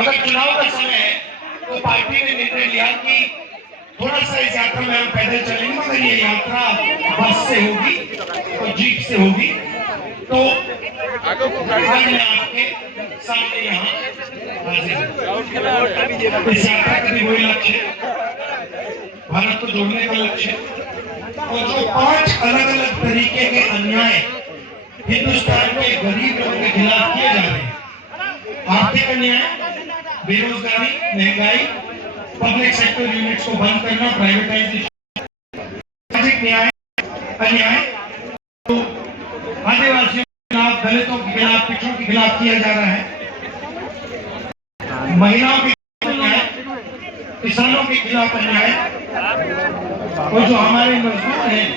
मगर चुनाव का समय है तो पार्टी ने निर्णय लिया कि थोड़ा सा इस यात्रा में हम पैदल चलेंगे, मगर ये यात्रा बस से होगी और जीप से होगी। तो आज मैं आपके सामने यहाँ इस यात्रा का भी वही लक्ष्य, भारत को जोड़ने का लक्ष्य, और जो 5 अलग अलग तरीके के अन्याय हिंदुस्तान के गरीब लोगों के खिलाफ किए जा रहे हैं, आर्थिक अन्याय, बेरोजगारी, महंगाई, पब्लिक सेक्टर यूनिट्स को बंद करना, प्राइवेटाइजेशन, सामाजिक न्याय, अन्याय, तो आदिवासियों के खिलाफ, दलितों के खिलाफ, पिछड़ों के खिलाफ किया जा रहा है, महिलाओं के खिलाफ अन्याय, किसानों के खिलाफ अन्याय, और जो हमारे मजदूर हैं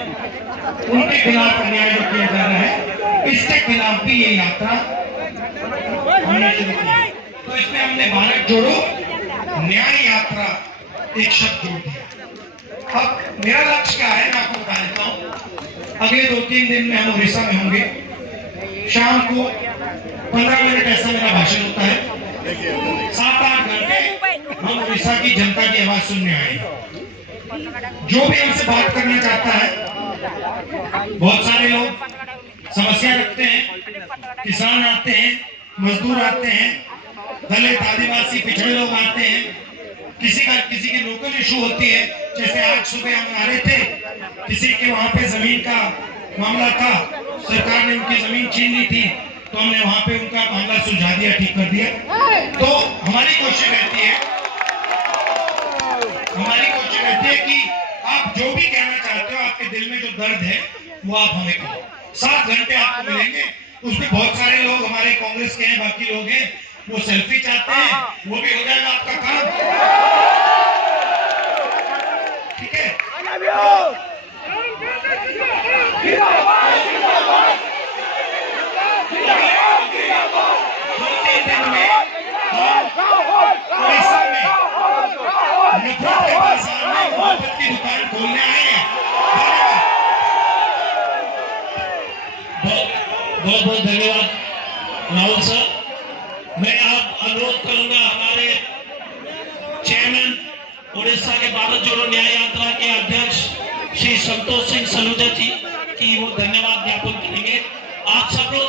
उनके खिलाफ अन्याय जो किया जा रहा है, इसके खिलाफ भी ये यात्रा हमने शुरू की। तो इसमें हमने भारत जोड़ो न्याय यात्रा एक शब्द जोड़ दिया। अब मेरा लक्ष्य क्या है, मैं आपको बता देता हूँ। अगले 2-3 दिन में हम उड़ीसा में होंगे। शाम को 15 मिनट ऐसा मेरा भाषण होता है। 7-8 घंटे हम उड़ीसा की जनता की आवाज सुनने आए। जो भी हमसे बात करना चाहता है, बहुत सारे लोग समस्या रखते हैं, किसान आते हैं, मजदूर आते हैं, दलित, आदिवासी, पिछड़े लोग आते हैं, किसी की लोकल इशू होती है। जैसे आज सुबह हम आ रहे थे, किसी के वहां पे जमीन का मामला था, सरकार ने उनकी जमीन छीन ली थी, तो हमने वहां पे उनका मामला सुलझा दिया, ठीक कर दिया। तो हमारी कोशिश रहती है कि आप जो भी कहना चाहते हो, आपके दिल में जो दर्द है वो आप हमें कहो। 7 घंटे आपको मिलेंगे। उसमें बहुत सारे लोग हमारे कांग्रेस के हैं, बाकी लोग हैं, वो सेल्फी चाहते हैं, वो भी हो जाएगा आपका काम, ठीक है। की दुकान खोलने आए हैं। बहुत बहुत धन्यवाद राहुल सर। मैं आप अनुरोध करूंगा हमारे चेयरमैन उड़ीसा के भारत जोड़ो न्याय यात्रा के अध्यक्ष श्री संतोष सिंह सलूजा जी की वो धन्यवाद ज्ञापन करेंगे। आप सब लोग